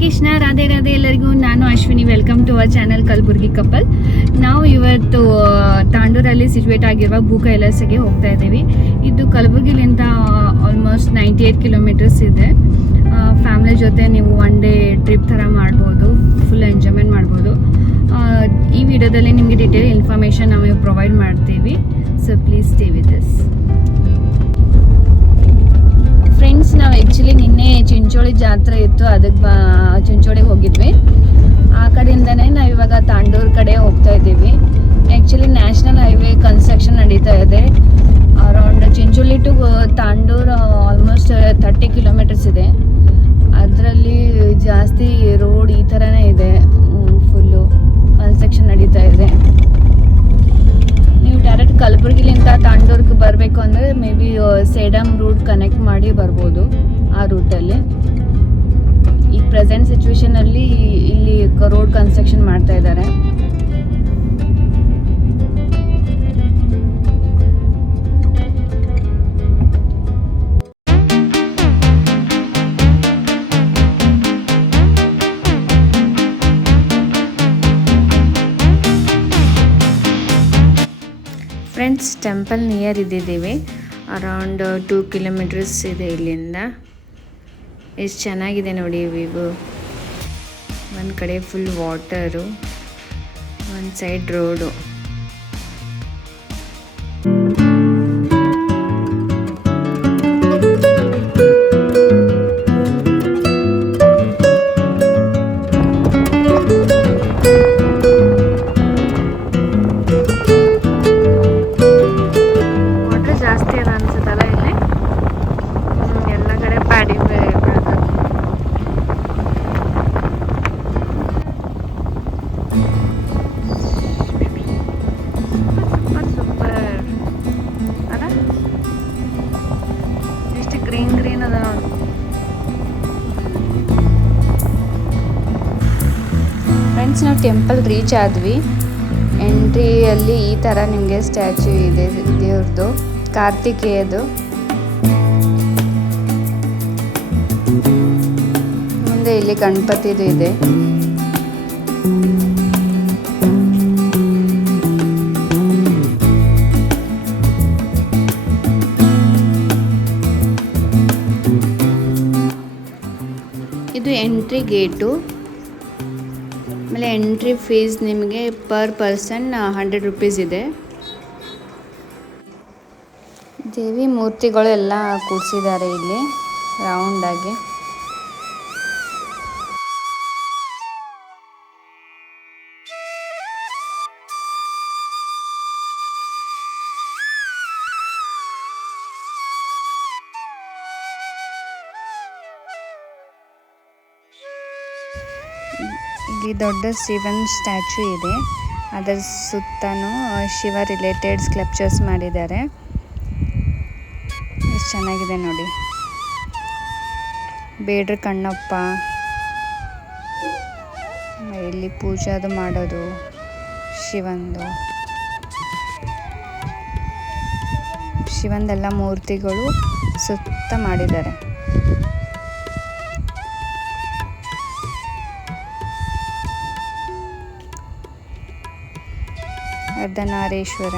ಕೃಷ್ಣ, ರಾಧೆ ರಾಧೆ ಎಲ್ಲರಿಗೂ. ನಾನು Ashwini. Welcome to our channel Kalaburagi couple. ನಾವು ಇವತ್ತು ತಾಂಡೂರಲ್ಲಿ ಸಿಚುವೇಟ್ ಆಗಿರುವ ಭೂ ಕೈಲಾಸಗೆ ಹೋಗ್ತಾ ಇದ್ದೀವಿ. ಇದು ಕಲಬುರ್ಗಿಲಿಂದ ಆಲ್ಮೋಸ್ಟ್ 98 ಕಿಲೋಮೀಟರ್ಸ್ ಇದೆ. ಫ್ಯಾಮಿಲಿ ಜೊತೆ ನೀವು ಒನ್ ಡೇ ಟ್ರಿಪ್ ಥರ ಮಾಡ್ಬೋದು, ಫುಲ್ ಎಂಜಾಯ್ಮೆಂಟ್ ಮಾಡ್ಬೋದು. ಈ ವಿಡಿಯೋದಲ್ಲಿ ನಿಮಗೆ ಡೀಟೇಲ್ ಇನ್ಫಾರ್ಮೇಷನ್ ನಾವು ಪ್ರೊವೈಡ್ ಮಾಡ್ತೀವಿ. So please stay with us. Friends, ನಾವು ಆ್ಯಕ್ಚುಲಿ ನಿನ್ನೆ ಚಿಂಚೋಳಿ ಜಾತ್ರೆ ಇತ್ತು, ಅದಕ್ಕೆ ಚಿಂಚೋಳಿಗೆ ಹೋಗಿದ್ವಿ. ಆ ಕಡೆಯಿಂದನೇ ನಾವು ಇವಾಗ ತಾಂಡೂರು ಕಡೆ ಹೋಗ್ತಾ ಇದ್ದೀವಿ. ಆ್ಯಕ್ಚುಲಿ ನ್ಯಾಷನಲ್ ಹೈವೇ ಕನ್ಸ್ಟ್ರಕ್ಷನ್ ನಡೀತಾ ಇದೆ. Around Chincholi to Tandur almost 30 kilometres ಇದೆ. ಅದರಲ್ಲಿ ಜಾಸ್ತಿ ರೋಡ್ ಈ ಥರನೇ ಇದೆ, ಫುಲ್ಲು ಕನ್ಸ್ಟ್ರಕ್ಷನ್ ನಡೀತಾ ಇದೆ. ನೀವು ಡೈರೆಕ್ಟ್ ಕಲಬುರ್ಗಿಲಿಂದ ತಾಂಡೂರ್ಗೆ ಬರಬೇಕು ಅಂದರೆ maybe Sedam route connect ಮಾಡಿ ಬರ್ಬೋದು. ಆ ರೂಟಲ್ಲಿ ಈ ಪ್ರೆಸೆಂಟ್ ಸಿಚುವೇಶನಲ್ಲಿ ಇಲ್ಲಿ ರೋಡ್ ಕನ್ಸ್ಟ್ರಕ್ಷನ್ ಮಾಡ್ತಾ ಇದ್ದಾರೆ. ಫ್ರೆಂಡ್ಸ್, ಟೆಂಪಲ್ ನಿಯರ್ ಇದ್ದಿದ್ದೀವಿ. ಅರೌಂಡ್ 2 ಕಿಲೋಮೀಟರ್ಸ್ ಇದೆ ಇಲ್ಲಿಂದ. ಎಷ್ಟು ಚೆನ್ನಾಗಿದೆ ನೋಡಿ ವ್ಯೂ. ಒಂದು ಕಡೆ ಫುಲ್ ವಾಟರು, ಒಂದು ಸೈಡ್ ರೋಡು. ಗ್ರೀನ್ ಅದ ನೋಡಿ. ಫ್ರೆಂಡ್ಸ್, ನಾವು ಟೆಂಪಲ್ ರೀಚ್ ಆದ್ವಿ. ಎಂಟ್ರಿಯಲ್ಲಿ ಈ ಥರ ನಿಮಗೆ ಸ್ಟ್ಯಾಚ್ಯೂ ಇದೆ ದೇವ್ರದ್ದು, ಕಾರ್ತಿಕೇಯದು. ಮುಂದೆ ಇಲ್ಲಿ ಗಣಪತಿದು ಇದೆ. ಇದು ಎಂಟ್ರಿ ಗೇಟು. ಆಮೇಲೆ ಎಂಟ್ರಿ ಫೀಸ್ ನಿಮಗೆ ಪರ್ ಪರ್ಸನ್ 100 ರೂಪೀಸ್ ಇದೆ. ದೇವಿ ಮೂರ್ತಿಗಳು ಎಲ್ಲ ಕೂಡಿಸಿದ್ದಾರೆ ಇಲ್ಲಿ ರೌಂಡಾಗಿ. ಇಲ್ಲಿ ದೊಡ್ಡ ಶಿವನ್ ಸ್ಟ್ಯಾಚ್ಯೂ ಇದೆ. ಅದರ ಸುತ್ತನೂ ಶಿವ ರಿಲೇಟೆಡ್ ಸ್ಕಲ್ಪ್ಚರ್ಸ್ ಮಾಡಿದ್ದಾರೆ. ಎಷ್ಟು ಚೆನ್ನಾಗಿದೆ ನೋಡಿ. ಬೇಡ್ರ ಕಣ್ಣಪ್ಪ, ಇಲ್ಲಿ ಪೂಜಾದು ಮಾಡೋದು ಶಿವಂದೆಲ್ಲ ಮೂರ್ತಿಗಳು ಸುತ್ತ ಮಾಡಿದ್ದಾರೆ. ಅರ್ಧನಾರೀಶ್ವರ,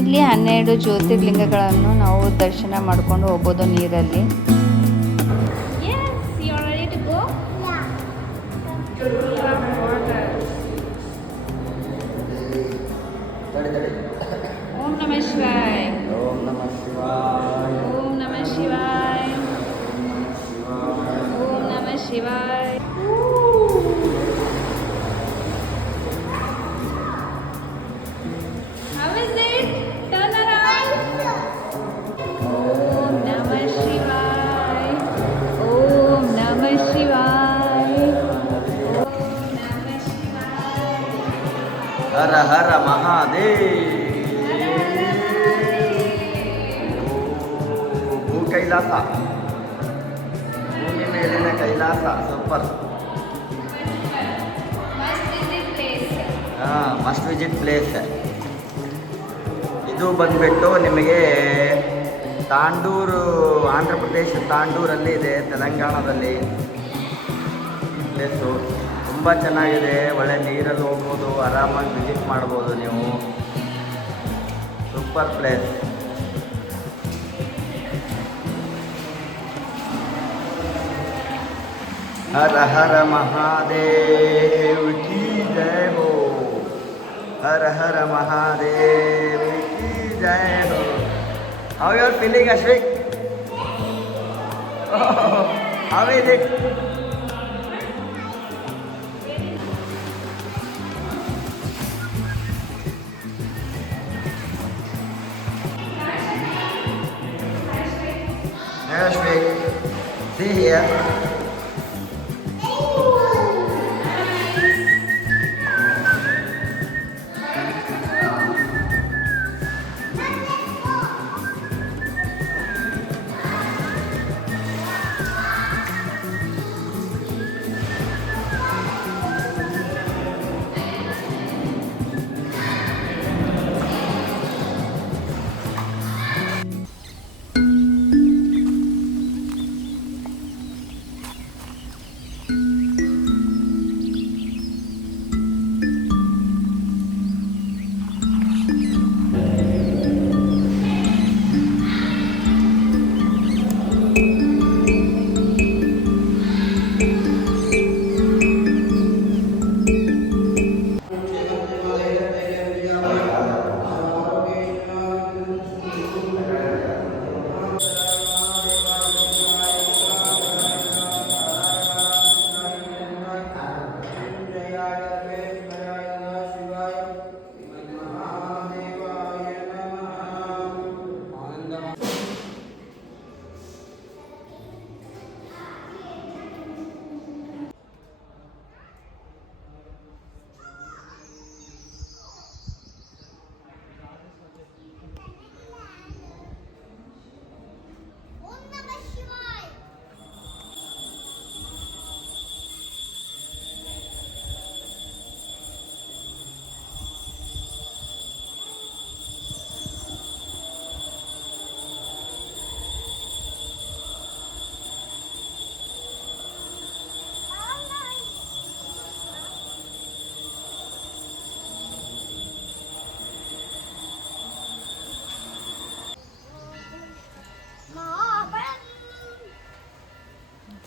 ಇಲ್ಲಿ 12 ಜ್ಯೋತಿರ್ಲಿಂಗಗಳನ್ನು ನಾವು ದರ್ಶನ ಮಾಡ್ಕೊಂಡು ಹೋಗ್ಬೋದು ನೀರಲ್ಲಿ. ಓಂ ನಮಃ ಶಿವಾಯ. ಓಂ ನಮಃ ಶಿವಾಯ. ಓಂ ನಮಃ ಶಿವಾಯ. ಓಂ ನಮಃ ಶಿವಾಯ. ಹರ ಹರ ಮಹಾದೇವ್. ಭೂ ಕೈಲಾಸ, ಭೂಮಿ ಮೇಲಿನ Kailasa. Super. Must visit place. ಇದು ಬಂದುಬಿಟ್ಟು ನಿಮಗೆ ತಾಂಡೂರು, ಆಂಧ್ರ ಪ್ರದೇಶ ತಾಂಡೂರಲ್ಲಿ ಇದೆ, ತೆಲಂಗಾಣದಲ್ಲಿ ಪ್ಲೇಸು. ತುಂಬ ಚೆನ್ನಾಗಿದೆ, ಒಳ್ಳೆ ನೀರಲ್ಲಿ ಹೋಗ್ಬೋದು, ಆರಾಮಾಗಿ ವಿಸಿಟ್ ಮಾಡ್ಬೋದು ನೀವು. Super place. ಹರ ಹರ ಮಹಾದೇವ್ ಕಿ ಜಯ ಹೋ. ಹರ ಹರ ಮಹಾದೇವ್ ಕಿ ಜಯ ಹೋ. How you are feeling, Ashwik? How is it? Hey, Ashwik. See here.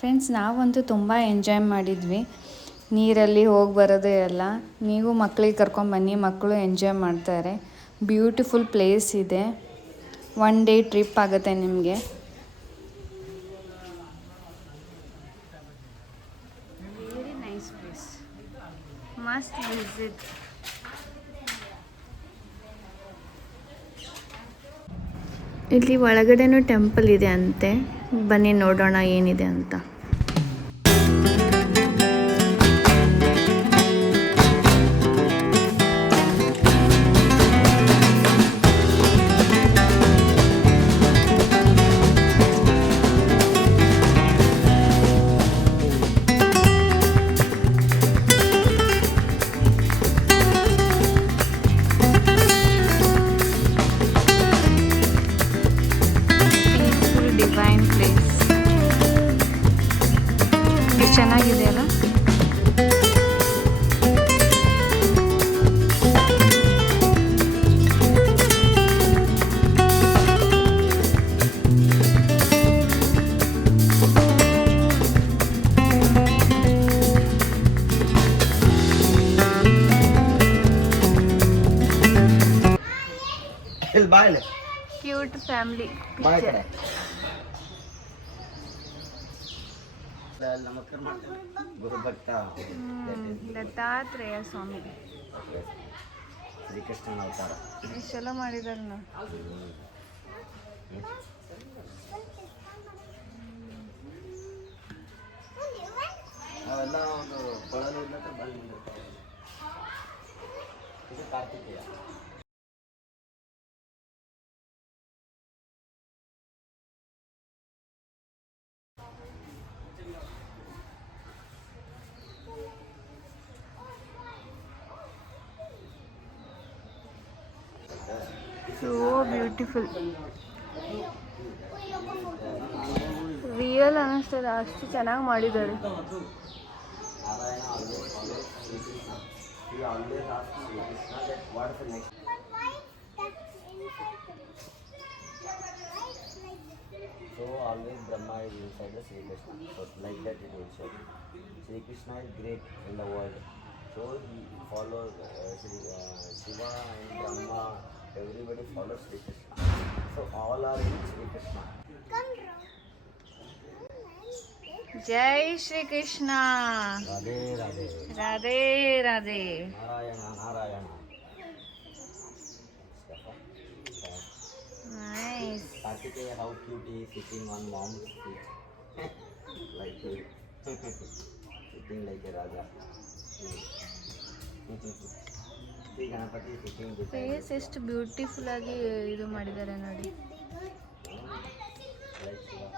Friends, ನಾವಂತೂ ತುಂಬ ಎಂಜಾಯ್ ಮಾಡಿದ್ವಿ, ನೀರಲ್ಲಿ ಹೋಗಿ ಬರೋದೇ ಎಲ್ಲ. ನೀವು ಮಕ್ಕಳಿಗೆ ಕರ್ಕೊಂಬನ್ನಿ, ಮಕ್ಕಳು ಎಂಜಾಯ್ ಮಾಡ್ತಾರೆ. ಬ್ಯೂಟಿಫುಲ್ ಪ್ಲೇಸ್ ಇದೆ, 1 ಡೇ ಟ್ರಿಪ್ ಆಗುತ್ತೆ ನಿಮಗೆ. Very nice place, must visit. ಇಲ್ಲಿ ಒಳಗಡೆನೂ ಟೆಂಪಲ್ ಇದೆ ಅಂತೆ, ಬನ್ನಿ ನೋಡೋಣ ಏನಿದೆ ಅಂತ. ಡಿವೈನ್ ಪ್ಲೇಸ್, ಎಷ್ಟು ಚೆನ್ನಾಗಿದೆ ಅಲ್ಲ. Cute family picture. ಗುರುಭಕ್ತ ದತ್ತಾತ್ರೇಯ ಸ್ವಾಮಿ ಶ್ರೀಕೃಷ್ಣನ ಅವತಾರ ಎಷ್ಟೆಲ್ಲ ಮಾಡಿದಾರೆ ನಾವು. ಅವೆಲ್ಲ ಒಂದು ಕೊಳಲು ಬಂದು ಇದು ಕಾರ್ತಿಕೇಯ. So beautiful. ರಿಯಲ್ ಅನ್ನಿಸ್ತದೆ, ಅಷ್ಟು ಚೆನ್ನಾಗಿ ಮಾಡಿದ್ದಾರೆ. Narayana always follows Sri Krishna. He always asks Sri Krishna that what is the next. So always Brahma is inside the Sri Krishna. So like that it will show. Sri Krishna is great in the world. So he follows Shiva and Brahma. Everybody follows Sri Krishna. So all are in Sri Krishna. Jai Shri Krishna. Radhe Radhe. Radhe Radhe. Narayana Narayana. Nice. Kartikeya, how cute he is sitting on mom's feet. Like he sitting like a Raja. See Ganapati sitting beside face ಎಷ್ಟು beautiful ಆಗಿ ಇದು ಮಾಡಿದ್ದಾರೆ ನೋಡಿ. like Shiva.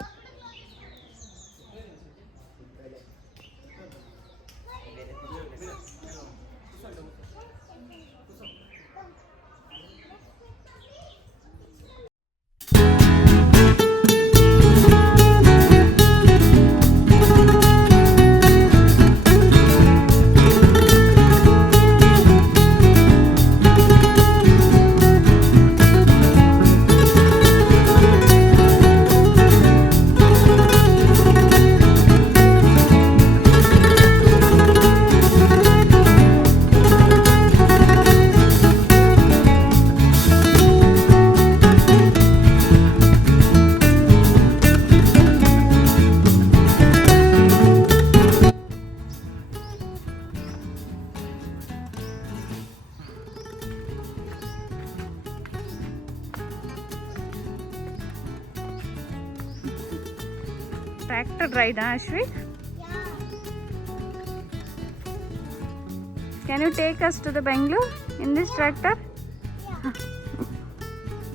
Tractor ride, huh, Ashwik? Can you take us to the Bangalore in this tractor?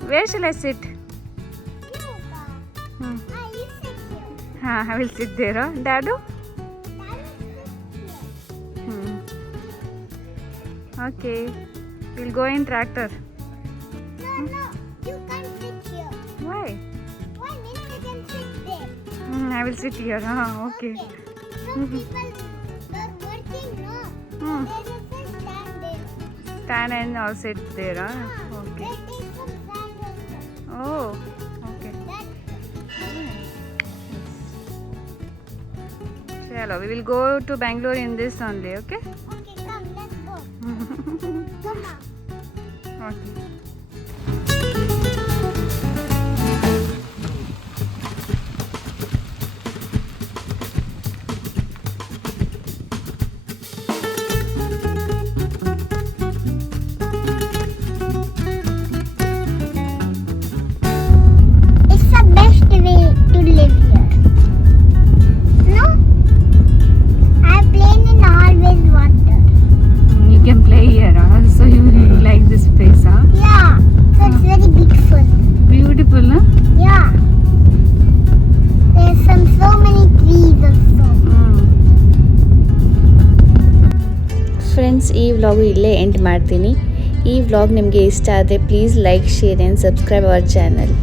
Where shall I sit? I will sit there. Huh? Dadu? Okay. We'll go in tractor. No, you can't sit here. Why? Why means you can sit there? I will sit here. Okay. Some people are working, no? Hmm. They just stand there. Stand and I'll sit there. Huh? Okay. They take some sand also. Oh. Okay. Chalo, we will go to Bangalore in this only. Okay. Okay, come, let's go. Come on. Okay. It's the best way to live here. No? I play in always water. You can play here. So you really like this place, huh? Yeah, so it's very beautiful. Beautiful, huh? Yeah. There's so many trees also. Friends, ಈ vlog ಇಲ್ಲೇ end ಮಾಡ್ತೀನಿ. ಈ vlog ನಿಮಗೆ ಇಷ್ಟ ಆದರೆ please like, share and subscribe our channel.